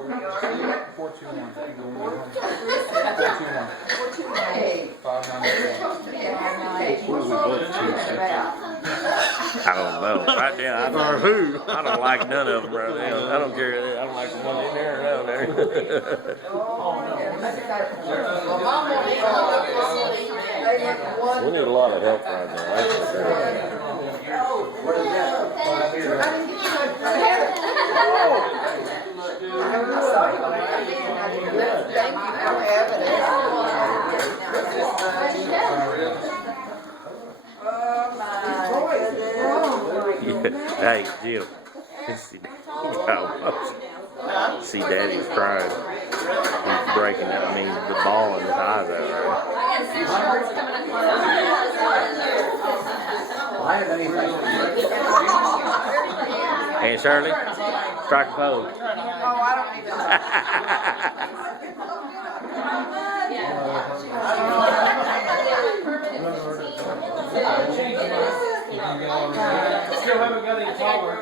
421. 421. 594. I don't know. Right now, I don't like none of them right now. I don't care. I don't like the one in there or down there. We need a lot of help right now. That's for sure. Hey, Jill. See Daddy's crying. He's breaking out. I mean, the ball in his eyes out right. Hey, Shirley, strike a pose. Oh, I don't need that. Still haven't got any taller.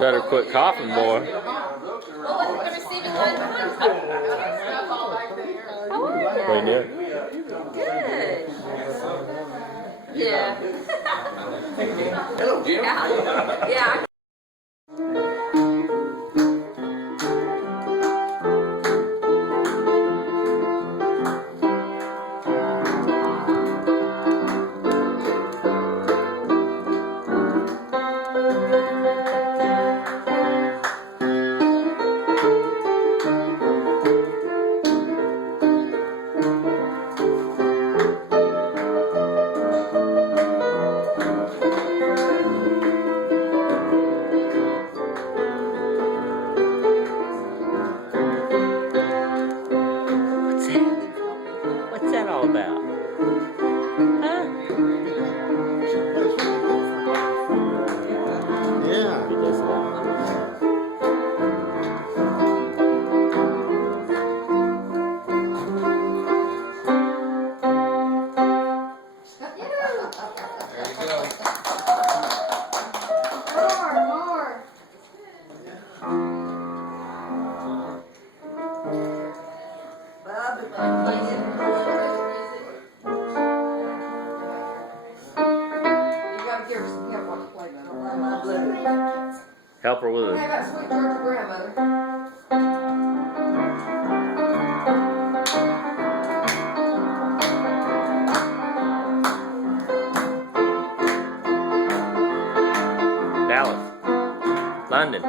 Better quit coughing, boy. How are you doing? Good. Yeah. Hello, Jim. Yeah. What's that all about? Huh? Yeah. Help her with it. Hey, that sweet Georgia grandmother. Dallas. London.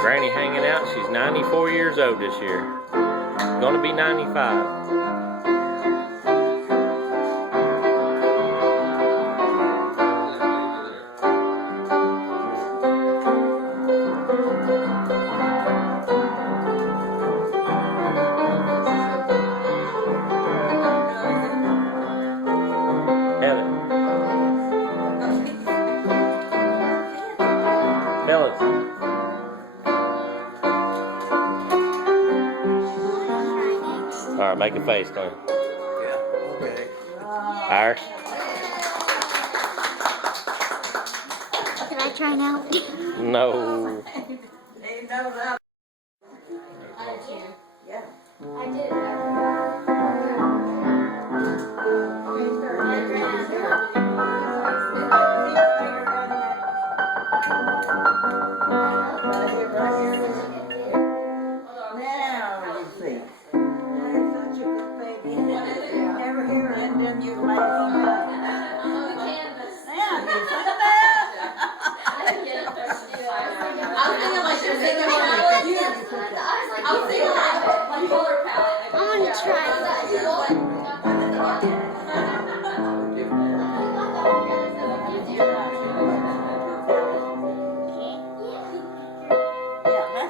Granny hanging out. She's 94 years old this year. Gonna be 95. Fellas. Alright, make a face, Glen. Yeah, okay. Iris. Can I try now? No. I did. I want to try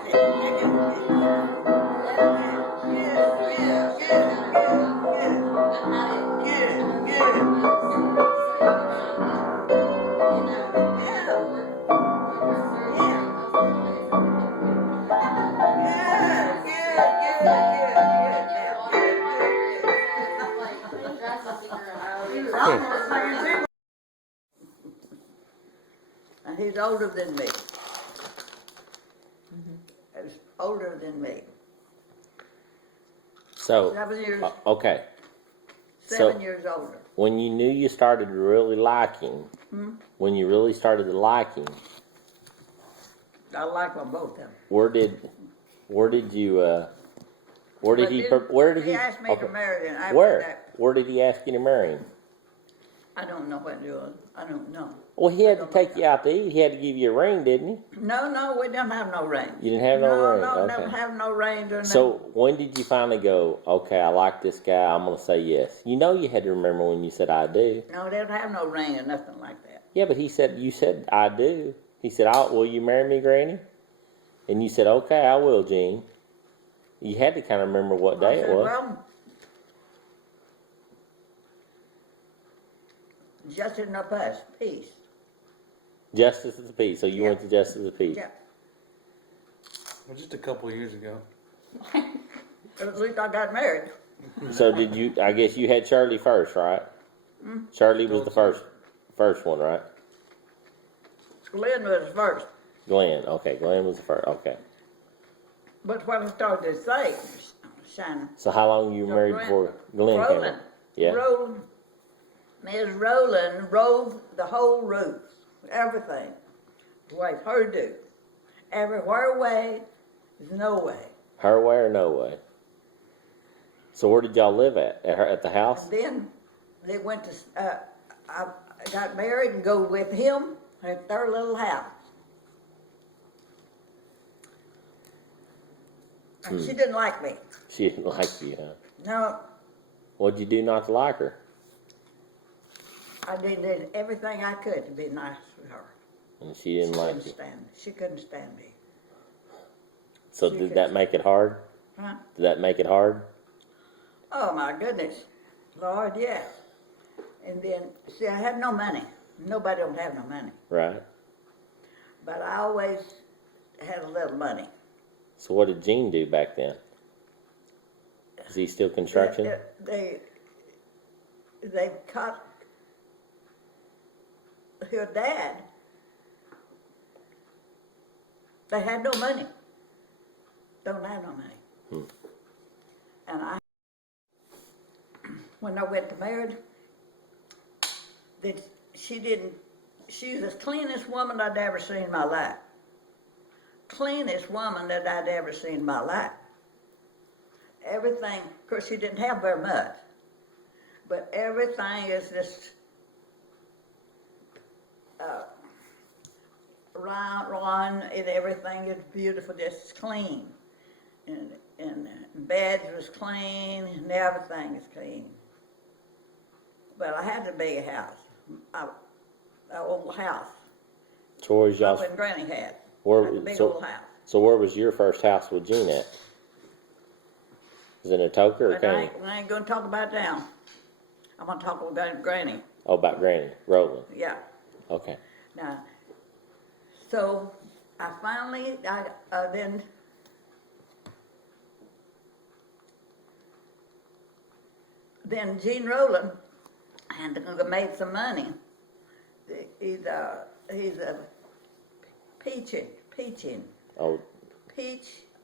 that. older than me. He was older than me. So, 7 years, okay. 7 years older. When you knew you started really liking, when you really started to liking, I like them both of them. where did you, where did But he, then where did he? He asked me to marry him. After Where? that, Where did he ask you to marry him? I don't know what it was. I don't know. Well, he had to take you out to eat. He had to give you a ring, didn't he? No, we didn't have no ring. You didn't have no ring? No, Okay. didn't have no rings or nothing. So when did you finally go, okay, I like this guy, I'm going to say yes? You know you had to remember when you said I do. No, they didn't have no ring or nothing like that. Yeah, but you said I do. He said, will you marry me, Granny? And you said, okay, I will, Gene. You had to kind of remember what day it was. Well, just in the past, peace. Justice of the Peace. So you went to Justice of the Peace. Yeah. Well, just a couple of years ago. At least I got married. So did you, I guess you had Shirley first, right? Shirley was the first one, right? Glen was first. Glenn. Okay, Glenn was the first. Okay. But what I started to say, Shannon. So how long you married before Glenn came Roland. up? Yeah. Roland. Ms. Roland rode the whole roof, everything, the way her do. Everywhere way, there's no way. Her way or no way? So where did y'all live at? At the house? And then they went to, I got married and go with him at their little house. And she didn't like me. She didn't like you, huh? No, What'd you do not to like her? I did everything I could to be nice to her. And she didn't like you. She couldn't stand me. So she did could- that make it hard? Huh? Did that make it hard? Oh my goodness, Lord, yes. And then, see, I had no money. Nobody don't have no money. Right. But I always had a little money. So what did Gene do back then? Is he still construction? They caught her dad. They had no money. Don't have no money. And when I went to married, she was the cleanest woman I'd ever seen in my life. Cleanest woman that I'd ever seen in my life. Everything, of course she didn't have very much, but everything is just round, and everything is beautiful, just clean. And beds was clean, and everything is clean. But I had a big house, an old house. So where's y'all's? Up in Granny had. Where, A big so, old house. so where was your first house with Gene at? Was it in Atoka or But I Caney? ain't gonna talk about now. I'm gonna talk about Granny. Oh, about Granny Roland. Yeah. Okay. Now, so I finally, then Gene Roland had made some money. He's a peach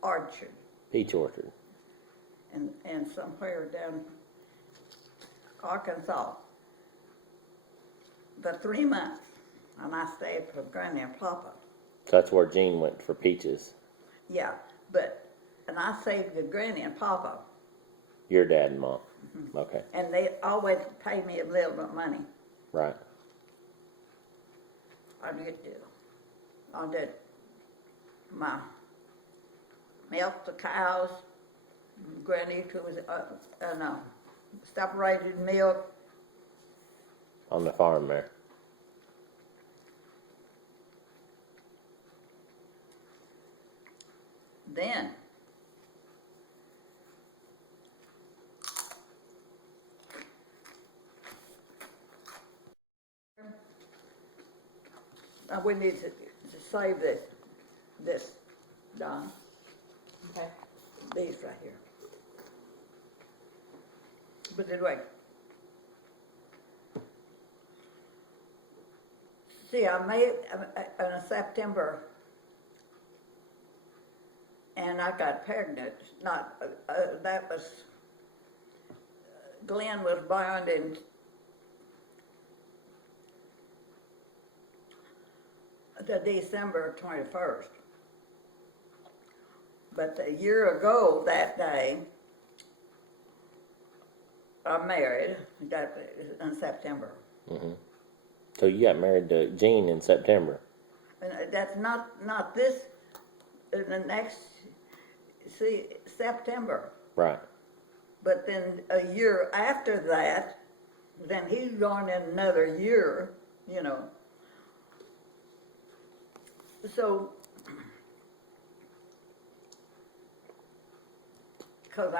orchard, Peach orchard. and somewhere down Arkansas. For 3 months, and I stayed for Granny and Papa. So that's where Gene went for peaches. Yeah, and I saved the Granny and Papa, Your dad and mom. Okay. and they always pay me a little bit of money. Right. I did my milk the cows, Granny was separated milk. On the farm there. Then we need to save this, Don. Okay. These right here. But anyway. See, I made in September, and I got pregnant. Not that was Glen was born in the December 21st. But a year ago that day, I married. That in September. Mm-hmm. So you got married to Jean in September. And that's not this. In the next, see, September. Right. But then a year after that, then he's gone in another year, you know. So, because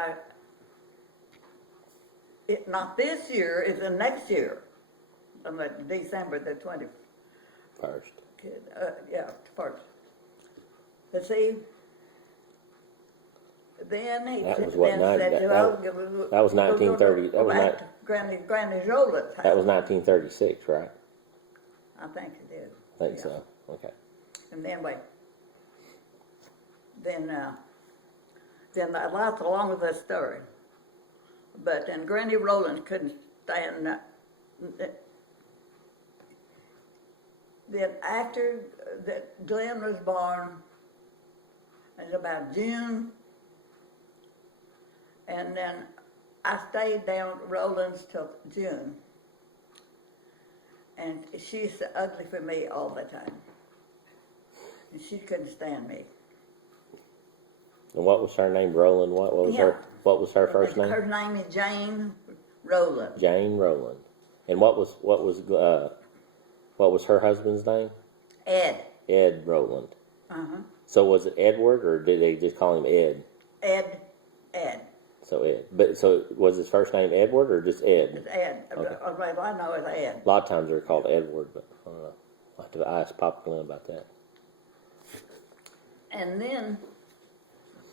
not this year, it's the next year, on December the 21st. First. Yeah, first. But see, then he That was what, then said, that was 1930. That was back to Granny Roland's house. That was 1936, right? I think it is. I think Yeah. so. Okay. And then wait. Then that's along with that story. But then Granny Roland couldn't stand that. Then after that Glen was born, it was about June, and then I stayed down at Roland's till June. And she's ugly for me all the time. And she couldn't stand me. And what was her name? Roland. What was Yeah. What was her first name? Her name is Jane Roland. Jane Roland. And what was her husband's name? Ed. Ed Roland. Uh-huh. So was it Edward, or did they just call him Ed? Ed. So Ed. But so was his first name Edward or just Ed? It's Ed. Okay. Well, I know it's Ed. A lot of times they're called Edward, but I don't know. I'll have to ask Papa Glen about that. And then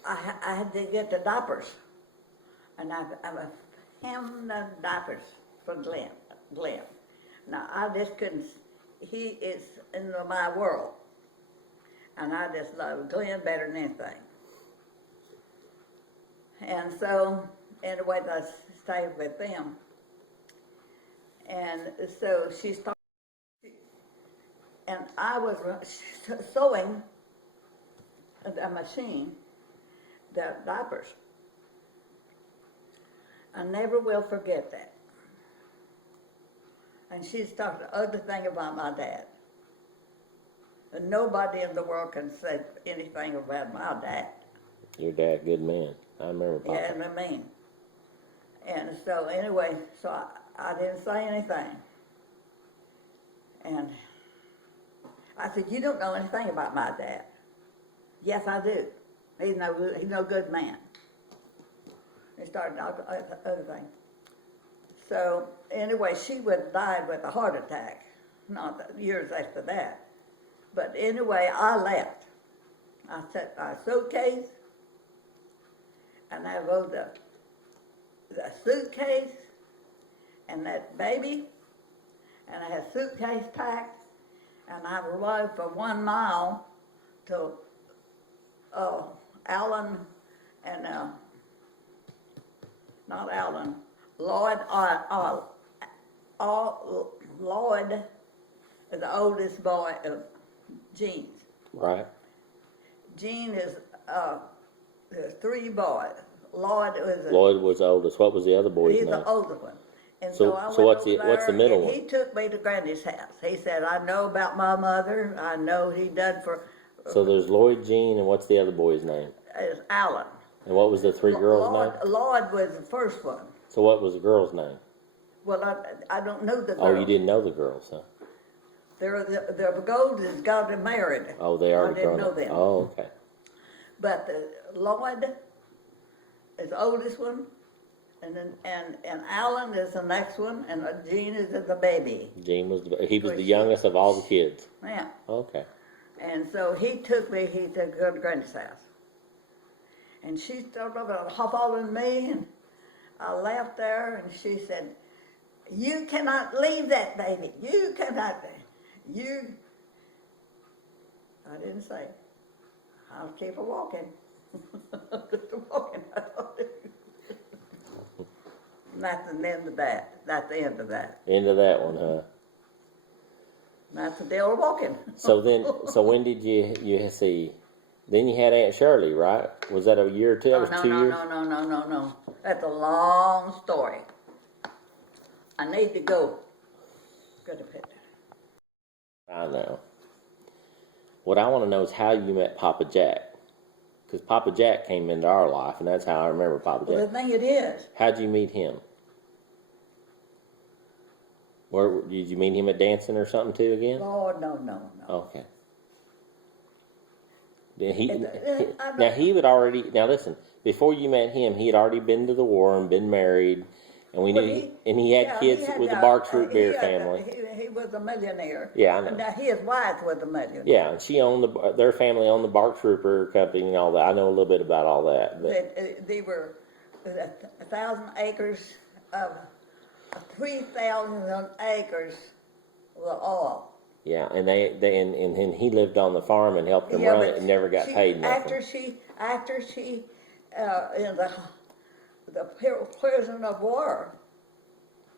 I had to get the diapers. And I hemmed the diapers for Glen. Now, I just couldn't, he is in my world. And I just love Glen better than anything. And so, anyway, I stayed with them. And so she started, and I was sewing a machine, the diapers. I never will forget that. And she talked the ugly thing about my dad. And nobody in the world can say anything about my dad. Your dad, good man. I remember Papa. Yeah, I mean. And so anyway, so I didn't say anything. And I said, you don't know anything about my dad. Yes, I do. He's no good man. He started other thing. So anyway, she died with a heart attack, not years after that. But anyway, I left. I set my suitcase, and I rode the suitcase and that baby, and I had suitcase packed, and I rode for 1 mile to Allen and not Allen, Lloyd. Lloyd is the oldest boy of Jean's. Right. Jean is there's 3 boys. Lloyd Was the oldest. What was the other boy's he's name? the older one. And So I went what's over what's the there, middle and one? He took me to Granny's house. He said, I know about my mother. I know he done for So there's Lloyd, Jean, and what's the other boy's name? Alan. And what was the 3 girls' name? Lloyd was the first one. So what was the girl's name? Well, I don't know the girls. Oh, you didn't know the girls, huh? The Goldens got them married. Oh, they already I didn't grown know up. them. Oh, okay. But Lloyd is the oldest one, and Alan is the next one, and Jean is the baby. Jean was the youngest of all the kids. Yeah. Okay. And so he took me to go to Granny's house. And she started following me, and I left there, and she said, you cannot leave that baby. You cannot. I didn't say. I'll keep walking. Keep walking. Not the end of that. Not the end of that. End of that one, huh? Not the deal of walking. So when did you see? Then you had Aunt Shirley, right? Was that a year or two? That was no, 2 no, years. no. That's a long story. I need to go. Go to bed. I know. What I want to know is how you met Papa Jack. Because Papa Jack came into our life, and that's how I remember Papa Well, Jack. the thing it is, How'd you meet him? Where did you meet him at dancing or something too again? Lord, no. Okay. Then I now he would already now listen. Before you met him, he had already been to the war and been married, and we knew he had kids with the Barks Root Beer family. He was a millionaire. Yeah, I know. Now his wife was a millionaire. Yeah, and she owned their family owned the Barks Root Beer company and all that. I know a little bit about all that. But They were 1,000 acres of 3,000 acres of oil. yeah, and and he lived on the farm and helped them Yeah, run but it and never got paid nothing. After she in the prison of war,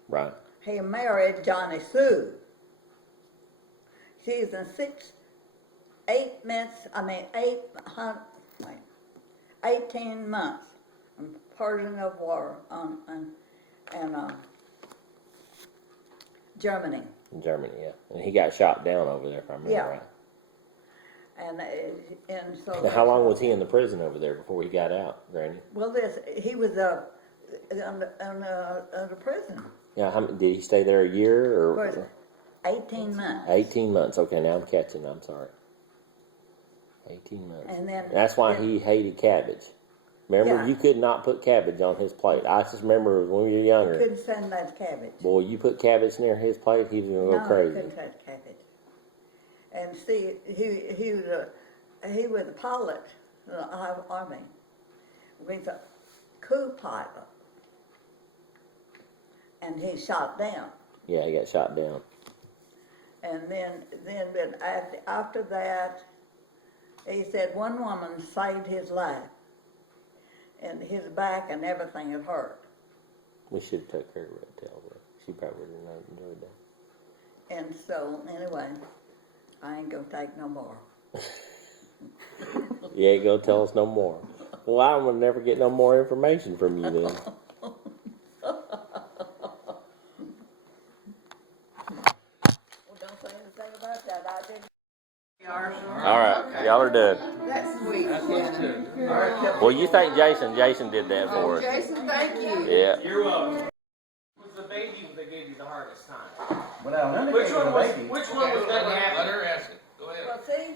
Right. he married Johnny Sue. She's in 18 months in prison of war in Germany. In Germany, yeah. And he got shot down over there, if I remember Yeah. right. And so. Now, how long was he in the prison over there before he got out, Granny? Well, he was in the prison Yeah, did he stay there a year or for 18 months. 18 months? Okay, now I'm catching. I'm sorry. 18 months. And then That's why he hated cabbage. Remember, Yeah. you could not put cabbage on his plate. I just remember when we were He younger. couldn't stand that cabbage. Boy, you put cabbage near his plate, he was gonna go No, crazy. he couldn't touch cabbage. And see, he was a pilot in the army. He was a coup pilot, and he shot down. Yeah, he got shot down. And then but after that, he said one woman saved his life, and his back and everything had hurt. We should have took her to Red Tail, but she probably would not enjoyed that. And so anyway, I ain't gonna take no more. You ain't gonna tell us no more. Well, I'm gonna never get no more information from you then. Well, don't say anything about that. I didn't. All right, y'all are done. That's sweet. Well, you thank Jason. Jason did that for us. Jason, thank you. Yeah. You're welcome. Was the baby that gave you the hardest time? Well, Which one was never Let happened? her ask it. Go ahead. Well, see,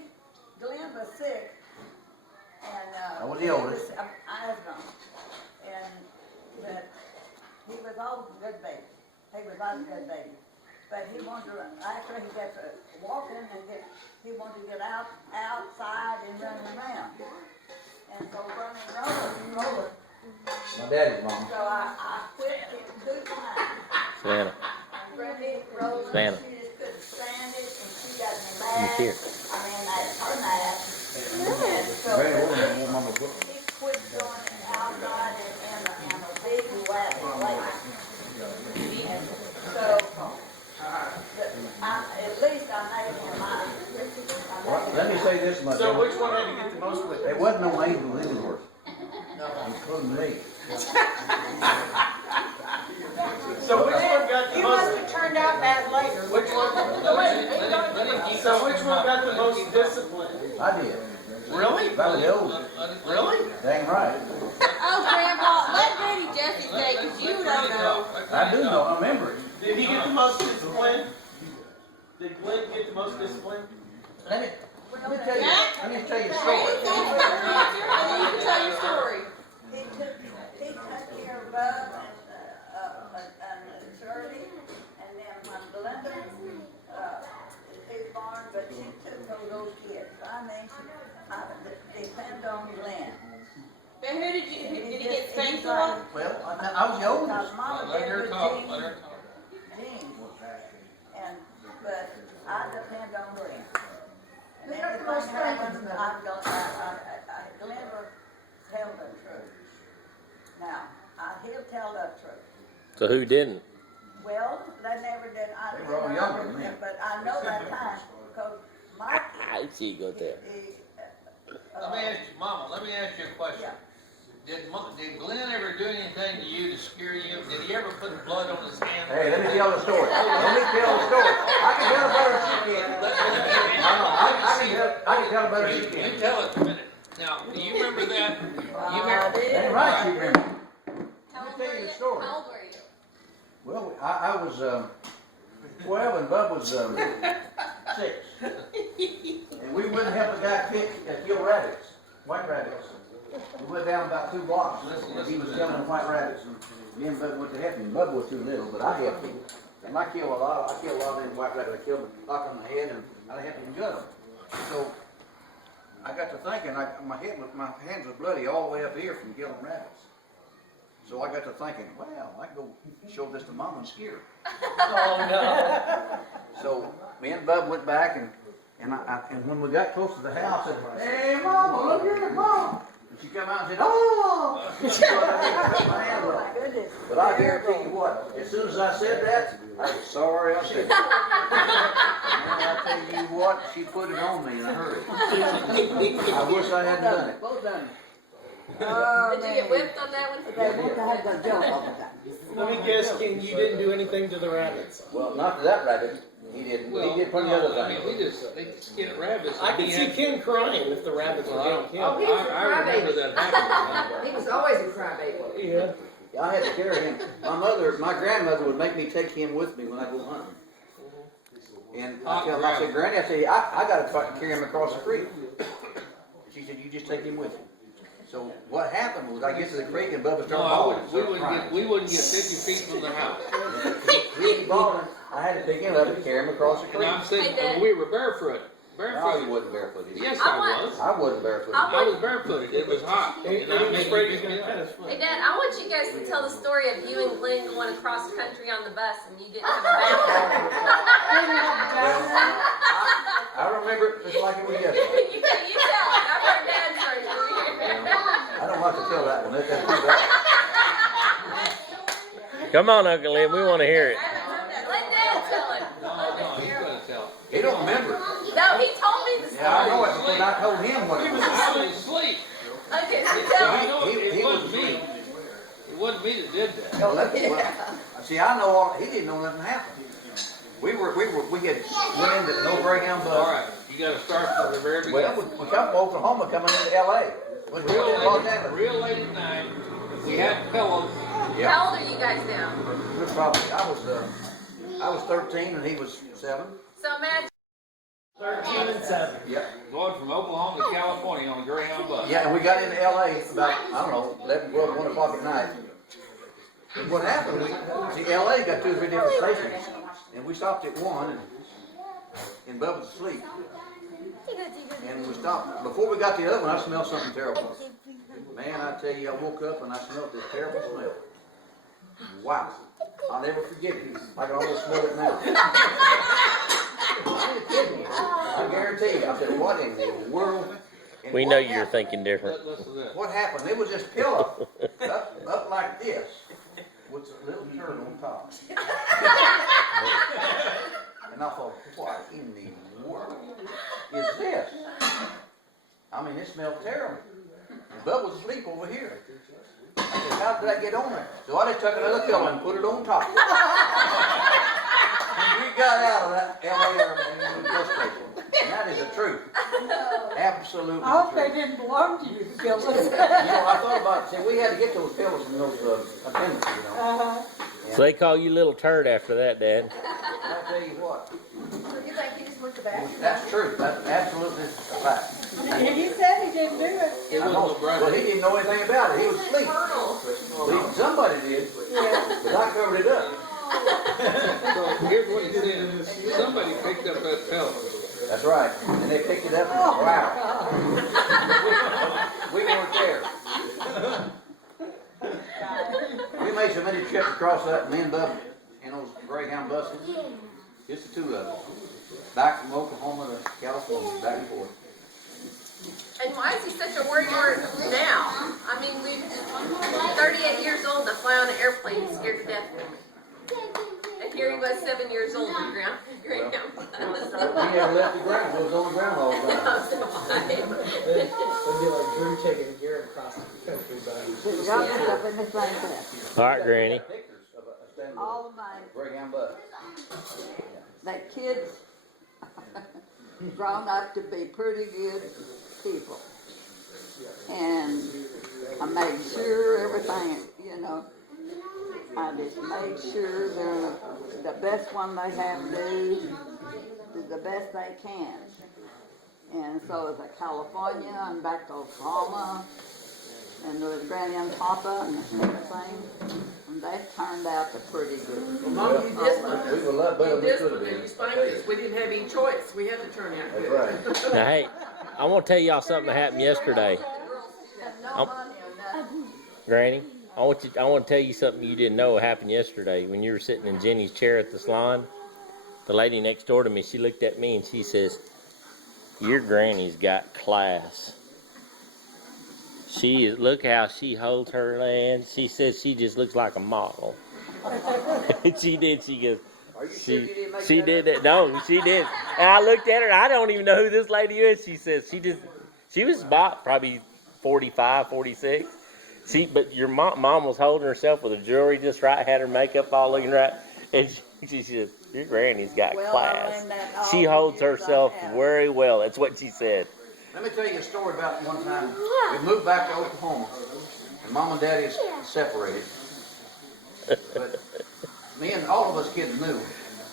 Glen was sick, and I was the oldest. Asthma, but he was always a good baby. He was always a good baby, but he wanted to. After he got to walking he wanted to get outside and run around, and so running roller. My daddy's mom. So I quit it 2 times. Savannah. Granny Roland, Savannah. she just couldn't stand it, and she got me Let me mad. see her. I mean, her mad. And so Granny Roland won't mama book. he quit going outside in a big lake. And so, at least I made him mine. Well, let me say this much. So which one had to get the most with There it? wasn't no angel anywhere, including me. So which one got the You must most? have turned out bad later. Which one? So which one got the most discipline? I did. Really? About the oldest. Really? Dang right. Oh, Grandpa, let Granny Jessie say, because you don't know. I do know. I remember it. Did he get the most discipline? Did Glen get the most discipline? Let me tell you. Let me tell you a story. I need you to tell your story. He took care of Bub and Shirley, and then when Belinda, his barn, but she took those kids. I mean, I depend on Glen. But who did he get spanked a lot? Well, I was the oldest. Because Mama Let did her with talk. Jean. Let her talk. Jean. But I depend anything happens, Glenn will tell the truth. Now, he'll tell the truth. So who didn't? Well, they never did. They were all younger than me. But I know that time, because Mike, She go there. Let me ask you, Mama, let me ask you a question. yeah. Did Glenn ever do anything to you to scare you? Did he ever put blood on his hand? Hey, let me tell the story. Let me tell the story. I can tell it better than she can. I can tell it better than she You can. tell it a minute. Now, do you remember that? You remember? That's right, you remember. How old tell were you you? the story. How old were you? Well, I was 12 and Bub was 6. And we wouldn't help a guy kill rabbits, white rabbits. We went down about 2 blocks and he was killing white rabbits. And me and Bub went to help him. Bub was too little, but I helped him. And I killed a lot of them white rabbits. I killed them, knocked on the head, and I helped him gut them. So I got to thinking, my hands were bloody all the way up here from killing rabbits. So I got to thinking, well, I can go show this to Mom and scare her. Oh, no. So me and Bub went back, and when we got close to the house, I said, "Hey, Mama, look here, Mom!" And she come out and said, "Oh!" She got my hand Oh, up. my goodness. But I guarantee you what, as soon as I said that, I was sorry I said it. And I tell you what, she put it on me in a hurry. I wish I hadn't done it. Both done. Did you get whipped on that one? They want to have the jump all the time. Let me guess, Ken, you didn't do anything to the rabbits. Well, not to that rabbit. He didn't. He did plenty of other I mean, things. they skin at rabbits. I could see Ken crying if the rabbits were getting Oh, killed. he was a I remember crybaby. that happening. He was always a crybaby. Yeah. I had to carry him. My grandmother would make me take him with me when I go hunting. And I tell him, I said, Granny, I got to carry him across the creek. She said, you just take him with you. So what happened was I get to the creek and Bubba started bawling. We wouldn't get 50 feet from the house. He was bawling. I had to pick him up and carry him across the And creek. I'm saying, Hey, Dad. we were barefooted. No, he Barefooted. wasn't barefooted. Yes, I I want- was. I wasn't barefooted. I was barefooted. It was hot. And And I I'm made afraid you he's pick me gonna cut up. his foot. Hey, Dad, I want you guys to tell the story of you and Glenn going across country on the bus and you didn't come back. I remember it just like it was yesterday. you tell it. I've heard Dad's version. I don't like to tell that one. That's too bad. Come on, Uncle Lynn, we want to hear it. Let Dad tell it. No, he's gonna tell. He don't remember. No, he told me the story. Yeah, I know it because I told him what it was. I was asleep. Okay, so tell You me. know, he it was wasn't me. asleep. It wasn't me that did that. See, I know all. He didn't know nothing happened. We had went into no Greyhound All bus. right, you gotta start from the very Well, beginning. we come from Oklahoma coming into L.A. We went to Los Angeles. Real late at night, we had pillows. Yeah, How old are you guys now? we probably. I was 13 and he was 7. So imagine. 13 and 7. Yeah. Going from Oklahoma to California on a Greyhound bus. Yeah, and we got into L.A. about, I don't know, 11, 12, 1 o'clock at night. And what happened, see, L.A. got 2 or 3 different stations, and we stopped at one, and Bubba was asleep. And we stopped, before we got to the other one, I smelled something terrible. Man, I tell you, I woke up and I smelled this terrible smell. Wow. I'll never forget it. I can almost smell it now. I ain't kidding you. I guarantee you. I said, what in the world? And We what know you're happened- thinking different. Listen to this. What happened? It was this pillow up like this with a little turd on top. And I thought, what in the world is this? I mean, it smelled terrible. And Bub was asleep over here. I said, how did I get on there? So I just took another pillow and put it on top. And we got out of that LA bus station. And that is the truth. Absolutely I hope the they truth. didn't belong to you, Gillis. You know, I thought about it. See, we had to get those pillows from those attendants, you know. So they call you Little Turd after that, Dad. And I tell you what, So you think he just went to bathroom? that's true. That's absolutely a fact. He said he didn't do it. It I was know. no brother. Well, he didn't know anything about it. He was asleep. Well, somebody did, but I covered it up. So here's what he said. Somebody picked up that pillow. That's right. And they picked it up and wow. We weren't there. We made so many trips across that, me and Bub, in those Greyhound buses. Just the two of them. Back from Oklahoma to California, back and forth. And why is he such a warrior now? I mean, we've 38 years old to fly on an airplane, scared to death of me. And here he was 7 years old, and Grandma. He had left the ground, was on the ground all the time. It'd be like Drew taking Garrett across the country, buddy. Got this up in this thing there. All right, Granny. Pictures of a standing All of mine, Greyhound bus. that kids grown up to be pretty good people. And I made sure everything, you know, I just made sure they're the best one they have to do, the best they can. And so it's like California and back to Oklahoma, and there was Granny and Papa and everything. And they turned out to pretty good. Mom, you disciplined We us. were a lot better You than we could have disciplined been. and you spanked us. We didn't have any choice. We had to turn out good. That's right. Now, hey, I want to tell y'all something that happened yesterday. No money or nothing. Granny, I want to tell you something you didn't know happened yesterday when you were sitting in Jenny's chair at the salon. The lady next door to me, she looked at me and she says, "Your granny's got class. She is. Look how she holds her hand. She says she just looks like a model." She did. She goes. Are you sure you didn't make She that did up? that. No, she did. And I looked at her. And I don't even know who this lady is. She says she was about probably 45, 46. But your mom was holding herself with her jewelry just right, had her makeup all looking right, and she said, "Your granny's got Well, I class. learned that all She the holds years herself I have." very well." That's what she said. Let me tell you a story about one time. We moved back to Oklahoma, and Mom and Daddy is separated. But me and all of us kids knew,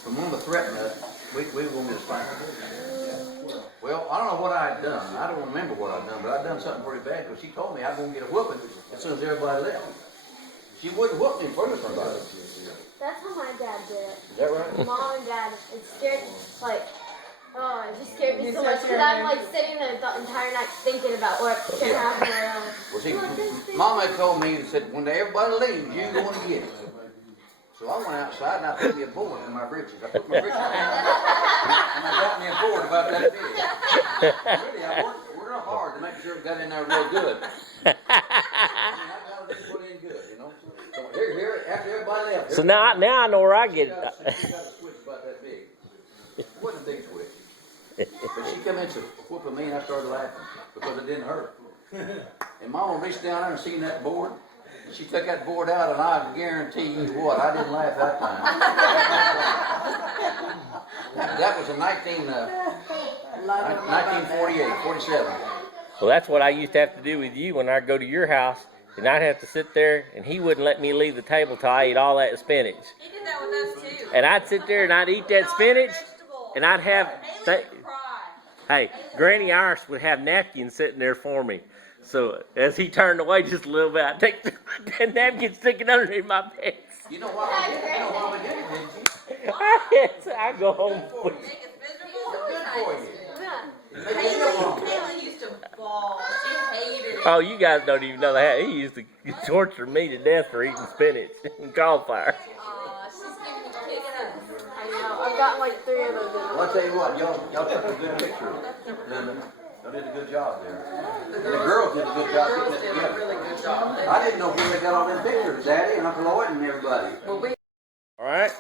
when Mama threatened us, we were going to get a spanking. Well, I don't know what I had done. I don't remember what I'd done, but I'd done something pretty bad because she told me I was going to get a whooping as soon as everybody left. She wouldn't whoop me in front of somebody. That's how my dad did it. Is that right? Mom and dad, it scared, like, oh, it just scared me You so much sat there because I'm and- like sitting there the entire night thinking about what's gonna happen. Well, see, Mama had told me and said, when everybody leaves, you're going to get it. So I went outside and I put me a board in my britches. I put my britches on and I got me a board about that big. Really, I worked real hard to make sure it got in there real good. I got it put in good, you know. So here, after everybody left. So now I know where I get She it. got a switch about that big. It wasn't a big switch. But she come in to whooping me and I started laughing because it didn't hurt. And Mama reached down there and seen that board. She took that board out, and I guarantee you what, I didn't laugh that time. That was in 1948, 47. Well, that's what I used to have to do with you when I'd go to your house, and I'd have to sit there, and he wouldn't let me leave the table till I ate all that spinach. He did that with us too. And I'd sit there and I'd eat that spinach, and I'd have. Hey, Granny Iris would have napkins sitting there for me. So as he turned away just a little bit, I'd take the napkin, stick it underneath my pants. You know why we did it? You know why we did it, didn't you? I go home. Make us miserable. Good for you. It made you feel wrong. Haley used to bawl. She hated it. Oh, you guys don't even know that. He used to torture me to death for eating spinach and cauliflower. She's giving me kisses. I know. I've got like 3 of those. Well, I'll tell you what, y'all took a good picture, Linda. Y'all did a good job there. And the girls did a good job Girls getting it did a together. really good job. I didn't know where they got all them pictures, Daddy and Uncle Lloyd and everybody. Well, we All right.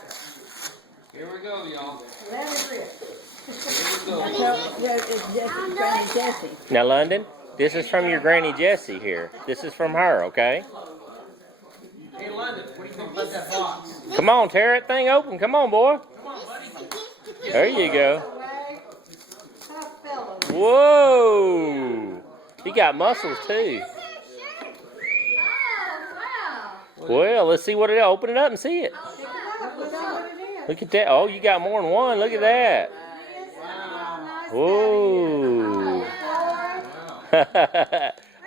Here we go, y'all. Let me read. Here we go. It's Jessie, Granny Jessie. Now, London, this is from your Granny Jessie here. This is from her, okay? Hey, London, what do you think about that box? Come on, tear that thing open. Come on, boy. Come on, buddy. There you go. Whoa! He got muscles too. Well, let's see what it is. Open it up and see it. Look at that. Oh, you got more than one. Look at that. Whoa.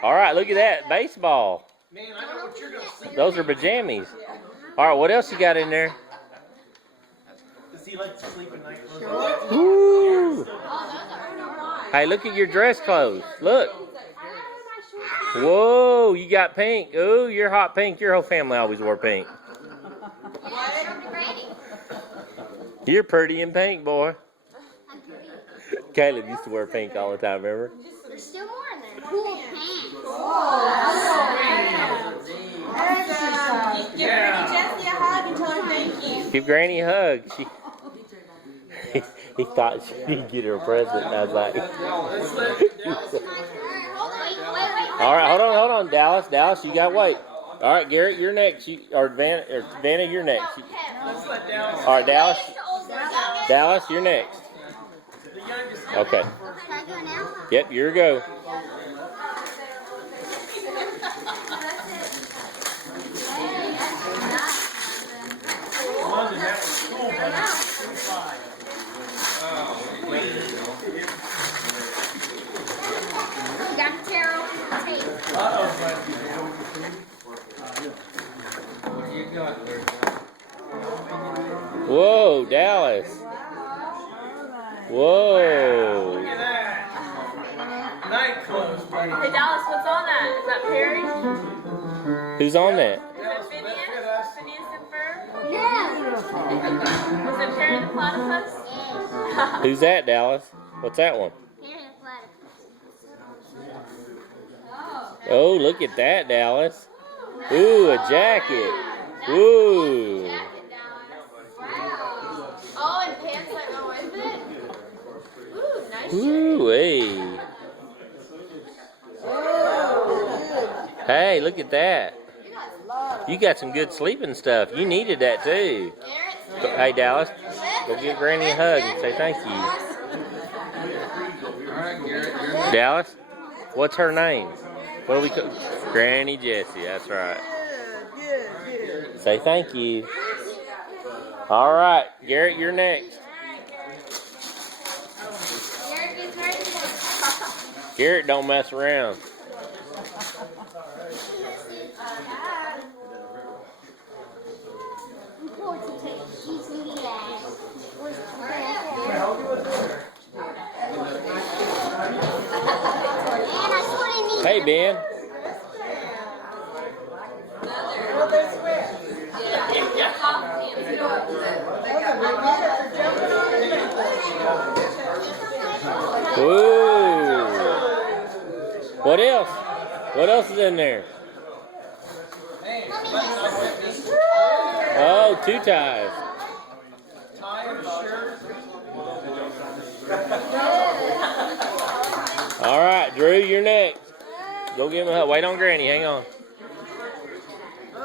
All right, look at that. Baseball. Man, I know what you're going to see. Those are pajamas. All right, what else you got in there? Does he like to sleep at night? Clothes? Woo. Hey, look at your dress clothes. Look. Whoa, you got pink. Ooh, you're hot pink. Your whole family always wore pink. You're pretty in pink, boy. Caleb used to wear pink all the time, remember? There's still more in there. Cool pants. Give Granny Jessie a hug and tell her thank you. Give Granny a hug. He thought she'd get her a present. I was like, all right, hold on, Dallas. Dallas, you gotta wait. All right, Garrett, you're next. Vanna, you're next. All right, Dallas. Dallas, you're next. Okay. Yep, you're a go. You got to tear open the tape. What do you got there? Whoa, Dallas. Whoa. Look at that. Night clothes, buddy. Hey Dallas, what's on that? Is that Perry? Who's on that? Is that Phineas? Phineas and Ferb? Yeah. Was it Perry the Platypus? Who's that, Dallas? What's that one? Oh, look at that, Dallas. Ooh, a jacket. Ooh. Oh, and pants that go with it? Ooh, nice shirt. Ooh, hey. Hey, look at that. You got some good sleeping stuff. You needed that too. Hey, Dallas, go give Granny a hug and say thank you. All right, Garrett, you're Dallas, what's her name? What do we call Granny Jessie? That's right. Say thank you. All right, Garrett, you're next. Garrett don't mess around. Hey, Ben. Ooh. What else? What else is in there? Oh, two ties. All right, Drew, you're next. Go give him a hug. Wait on Granny. Hang on. Oh, I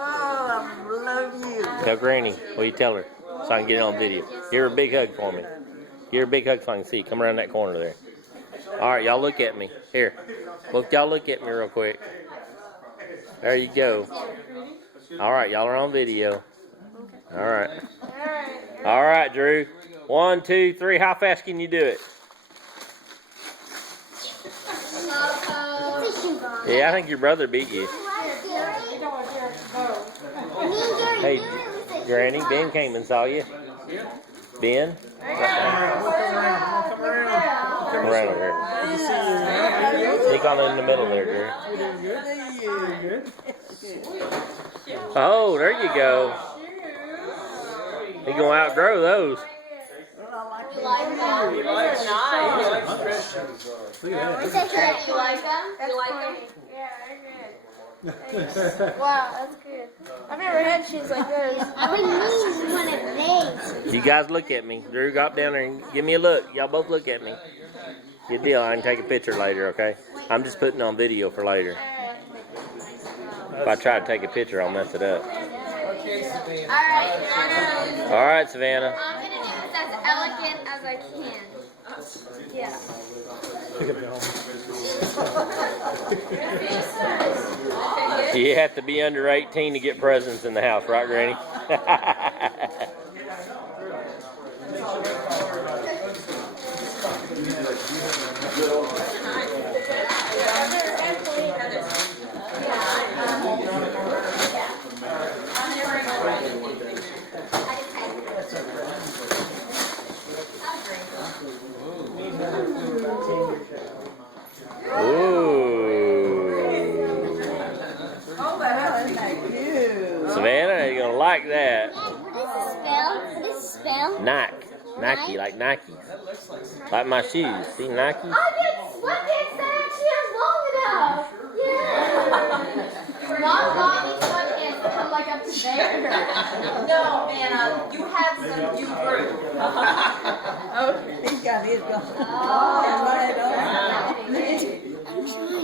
love you. Tell Granny. What do you tell her? So I can get it on video. Give her a big hug for me. Give her a big hug so I can see. Come around that corner there. All right, y'all look at me. Here. Y'all look at me real quick. There you go. All right, y'all are on video. All right. All right, Drew. 1, 2, 3. How fast can you do it? Yeah, I think your brother beat you. Hey, Granny, Ben came and saw you. Ben? Come around over here. Sneak on in the middle there, Drew. Oh, there you go. You're going to outgrow those. You like them? These are nice. You like them? You like them? Yeah, they're good. Wow, that's good. I've never had shoes like those. I've been needing one of these. You guys look at me. Drew, go up down there and give me a look. Y'all both look at me. Good deal. I can take a picture later, okay? I'm just putting on video for later. If I try to take a picture, I'll mess it up. Alright, All right, Savannah. I'm gonna do this as elegant as I can. Yeah. You have to be under 18 to get presents in the house, right, Granny? Savannah, you're going to like that. What is the spell? What is the spell? Nike. Nike, like Nike. Like my shoes. See Nike? I get sweatpants that actually has long enough. Yeah. Not Bonnie sweatpants that come like up to there. No, Anna, you have some you grew. He's got his going.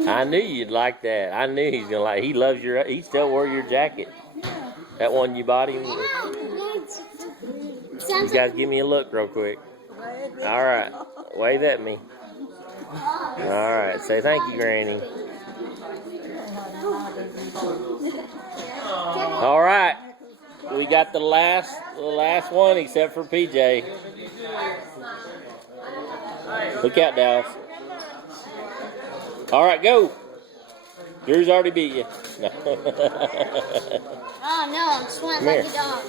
I knew you'd like that. I knew he's gonna like. He loves your. He still wore your jacket. That one you bought him. You guys give me a look real quick. All right, wave at me. All right, say thank you, Granny. All right, we got the last one except for PJ. Look out, Dallas. All right, go. Drew's already beat you. No. Oh no, I'm sweating like a dog.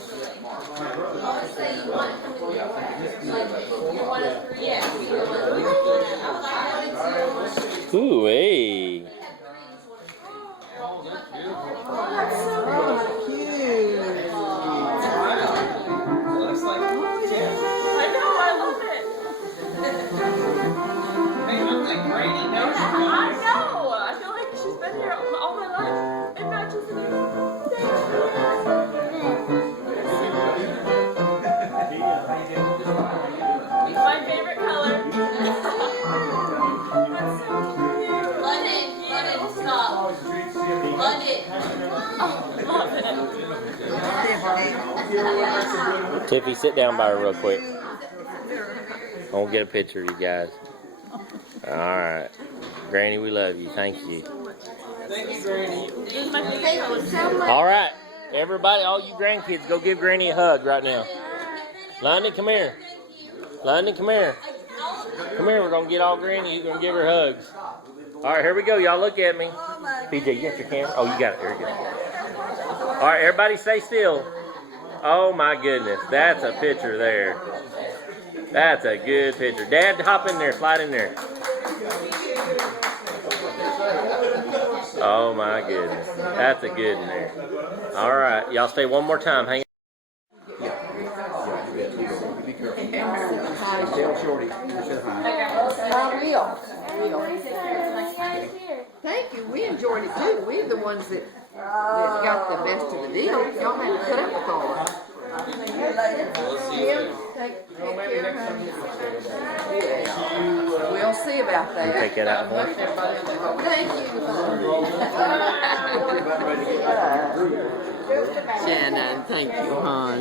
Ooh, hey. Tiffy, sit down by her real quick. I want to get a picture of you guys. All right. Granny, we love you. Thank you. Thank you, Granny. All right. Everybody, all you grandkids, go give Granny a hug right now. London, come here. London, come here. Come here. We're going to get all Granny. You're going to give her hugs. All right, here we go. Y'all look at me. PJ, you got your camera? Oh, you got it. There you go. All right, everybody stay still. Oh, my goodness. That's a picture there. That's a good picture. Dad, hop in there. Slide in there. Oh, my goodness. That's a good one there. All right. Y'all stay one more time. Hang on. Thank you. We enjoyed it too. We're the ones that got the best of the deal. Y'all had to put up with all of it. We'll see about that. Take that out. Thank you. Shannon, thank you, hon.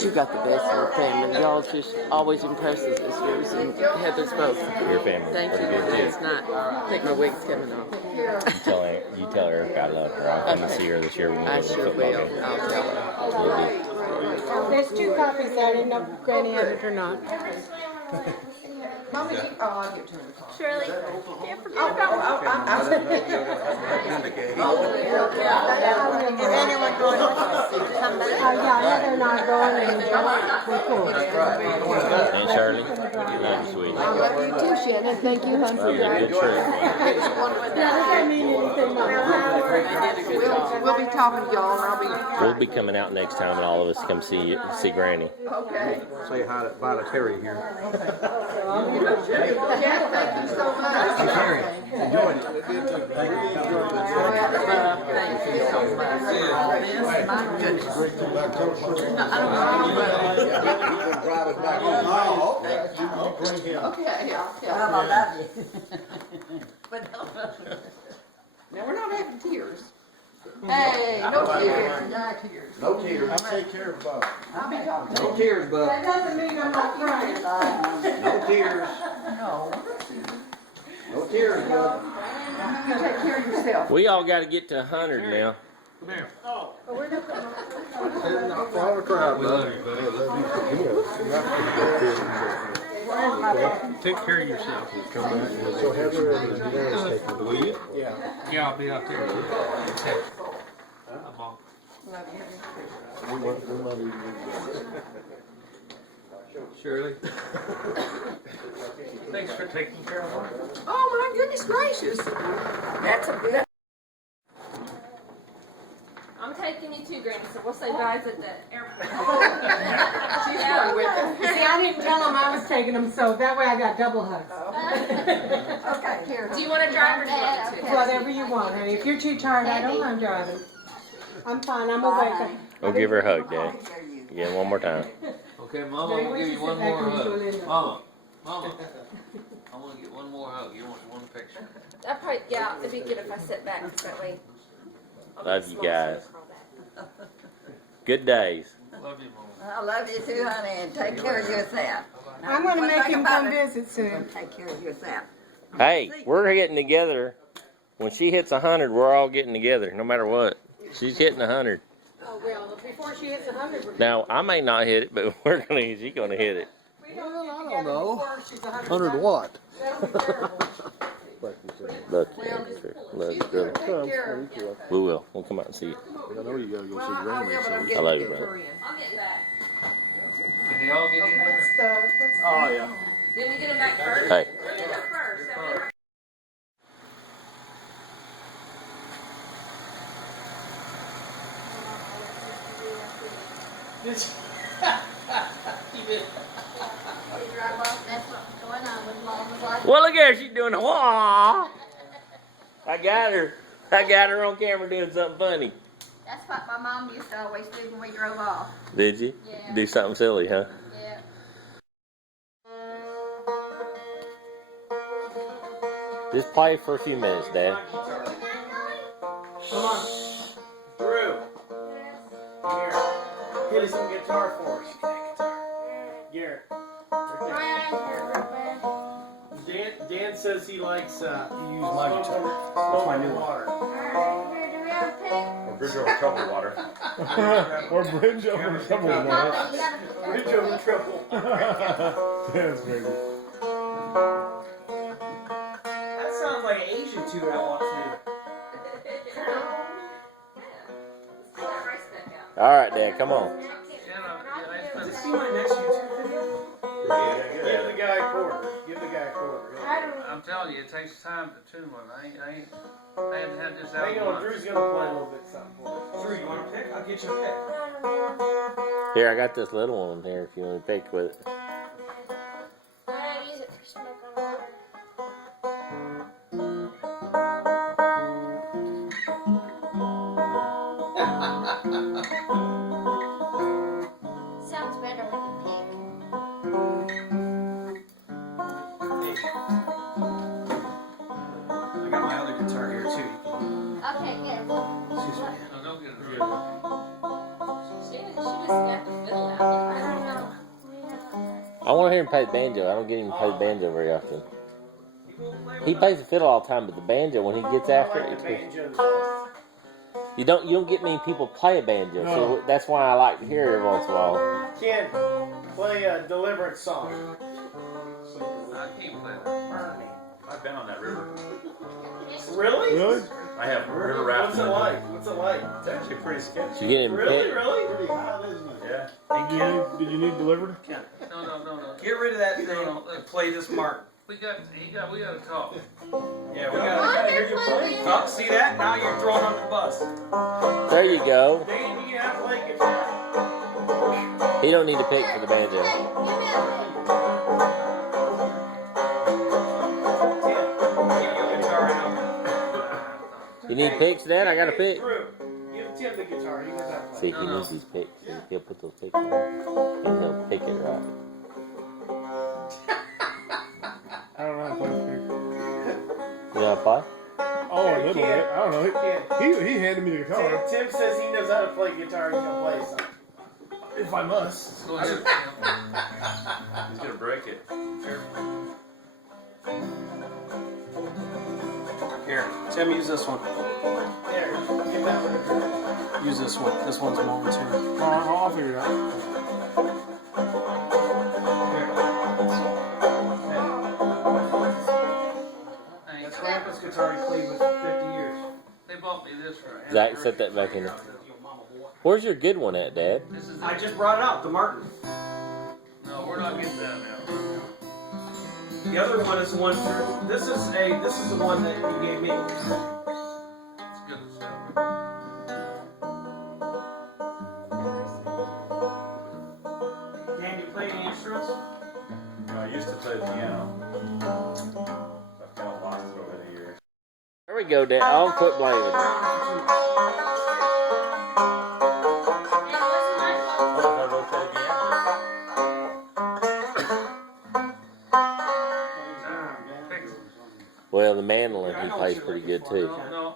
You got the best of your family. Y'all just always impresses us. Yours and Heather's both. Your family. Thank you. Pretty good, It's not. I think my wig's coming off. You tell Eric I love her. I'll come and see her this year when we I go to the sure football will. game. I'll tell her. There's 2 copies there. I didn't know if Granny had it or not. Mommy, I'll give it to her. Shirley, can't forget about Is anyone going? Oh yeah, Heather and I are going and we're cool. And Shirley, love you, sweetie. I love you too, Shannon. Thank you, hon, for Love you, your good trip. Yeah, that doesn't mean anything. We'll be talking to y'all, and I'll be. We'll be coming out next time, and all of us come see Granny. Okay. Say hi to Terry here. Jack, thank you so much. Terry, enjoyed it. Thank you so much. My goodness. Okay, I'll tell Well, I love you. But Now, we're not having tears. Hey, no tears. No tears. I'll take care of Bob. I'll be talking. No tears, bud. That doesn't mean I'm not crying. No tears. No tears, bud. You take care of yourself. We all got to get to 100 now. Come here. All the crowd, bud. Take care of yourself. Come back. So Heather and Darren's taking the lead. Yeah. Yeah, I'll be out there. Shirley. Thanks for taking care of her. Oh, my goodness gracious. That's a good. I'm taking me too, Granny, so we'll say byes at the airport. She's going with us. See, I didn't tell him I was taking them, so that way I got double hugs. Okay, here. Do you want to drive or do you want me to? Whatever you want, honey. If you're too tired, I don't mind driving. I'm fine. I'm awake. Go give her a hug, Dad. Again, one more time. Okay, Mama, I'm gonna give you one more hug. Mama, I want to get one more hug. You want one picture? I'd probably, yeah, it'd be good if I sit back, 'cause that way. Love you guys. Good days. Love you, Mama. I love you too, honey, and take care of yourself. I'm going to One make thing him about come it, visit soon. take care of yourself. Hey, we're getting together. When she hits 100, we're all getting together, no matter what. She's hitting 100. Oh, well, before she hits 100, Now, I may not hit it, but she's gonna hit it. Well, I don't know. 100 what? Look, answer. Look, girl. We will. We'll come out and see you. I know you gotta go see I Granny. will, but I'm I getting love to you, get brother. her in. I'll get back. Did they all get in there? Oh, yeah. Did we get them back first? Hey. We're gonna go first. That way- This. You did. That's what's going on with Mama's life. Well, look at her. She's doing wah. I got her. I got her on camera doing something funny. That's what my mom used to always do when we drove off. Did you? Yeah. Do something silly, huh? Yeah. Just play for a few minutes, Dad. Come on. Drew. Here. Hit us some guitar for us. Garrett. Dan says he likes use my guitar. That's my new water. Alright, Bridge over troubled water. Or bridge over trouble water. Bridge over trouble. That's crazy. That sounds like an Asian tune I want to. All right, Dad, come on. Is this my next YouTube video? Give the guy a quarter. Give the guy a quarter. I'm telling you, it takes time to tune one. I haven't had this out Hang in on, months. Drew's gonna play a little bit something for us. Drew, you want to pick? I'll get you a pick. Here, I got this little one here if you want to pick with it. I use it for smoke on water. Sounds better with a pick. I got my other guitar here too. Okay, good. Excuse me. No, don't get it. She just got the fiddle out. I don't know. I want to hear him play the banjo. I don't get him to play the banjo very often. He plays the fiddle all the time, but the banjo, when he gets after it, it's good. You don't get many people play a banjo, so that's why I like to hear it every once in a while. Ken, play a Deliverance song. I can't play that. Burn me. I've been on that river. Really? Really? I have river What's rafting. it like? What's it like? It's actually pretty sketchy. You get him Really? picked. Really? Pretty hot, isn't it? Yeah. Did you need delivered? No. Get rid of that thing No, and play this mark. We gotta talk. Yeah, we gotta hear you play. Oh, see that? Now you're thrown on the bus. There you go. Dan, you have to play guitar. He don't need to pick for the banjo. Tim, give your guitar out. You need picks, Dad? I got a pick. Drew, give Tim the guitar. He knows how to play. See if he needs these picks. He'll put those picks on, and he'll pick it right. I don't know how to play the pick. You know how to play? Oh, a little bit. I don't know. He handed me the guitar. Tim says he knows how to play guitar. He's gonna play something. If I must. Go ahead. He's gonna break it. Here, Tim, use this one. There, give that one. Use this one. This one's mine too. I'll figure it out. That's Grandpa's guitar he played with for 50 years. They bought me this for a Zach, set that back in there. Where's your good one at, Dad? This is I just brought it out, the Martin. No, we're not getting that now. The other one is the one. This is the one that you gave me. It's good stuff. play the piano. I've kind of lost it over the years. There we go, Dad. I'll quit blaming. Well, the mandolin he plays pretty good too. No.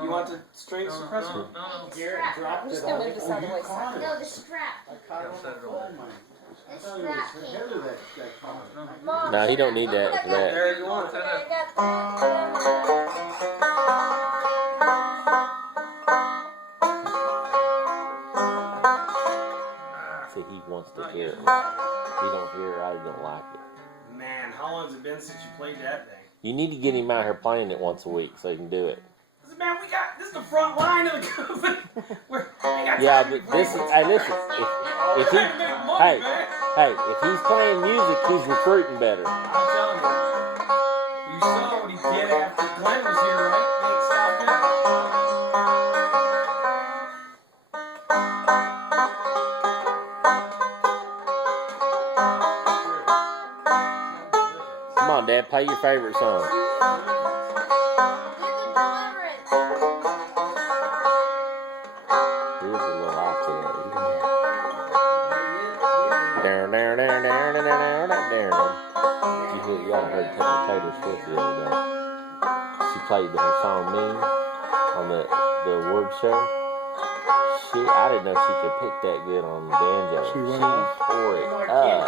You want the strings suppressor? No. Garrett dropped I'm just it gonna on move this out of the way. No, the strap. I caught it on the phone, man. I thought it was Heather that called it. Mom, No, he don't need that for that. There you want it. I got that. See, he wants to hear it. If he don't hear it, I don't like it. Man, how long has it been since you played that thing? You need to get him out here playing it once a week so he can do it. Man, this is the front line of the company. Yeah, but this is, hey, listen, if he, hey, if he's playing music, he's recruiting better. I'm telling you. You saw what he did after Glen was here, right? He ain't stopped Come on, Dad, play your favorite song. There is a little off to that. Y'all heard Taylor Swift the other day. She played her song "Mean" on the award show. I didn't know she could pick that good on the banjo. She tore it up.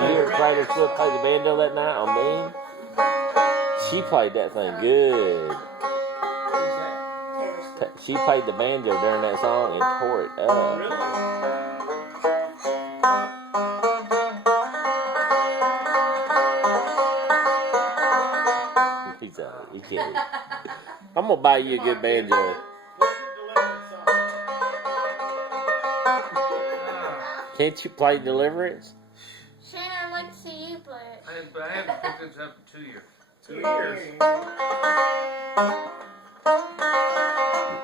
You hear Taylor Swift play the banjo that night on "Mean"? She played that thing good. She played the banjo during that song and tore it up. He can't. I'm gonna buy you a good banjo. Can't you play Deliverance? Shannon, I'd like to see you play it. I haven't picked this up in 2 years. 2 years.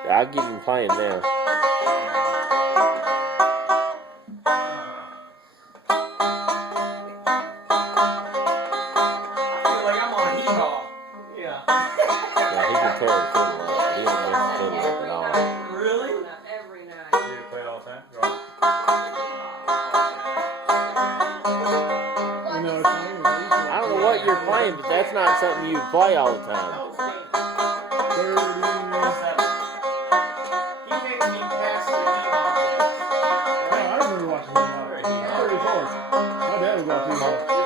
I'll give him playing now. But that's not something you play all the time. He makes me pass the heat on this. I remember watching him. 34. My dad was watching him.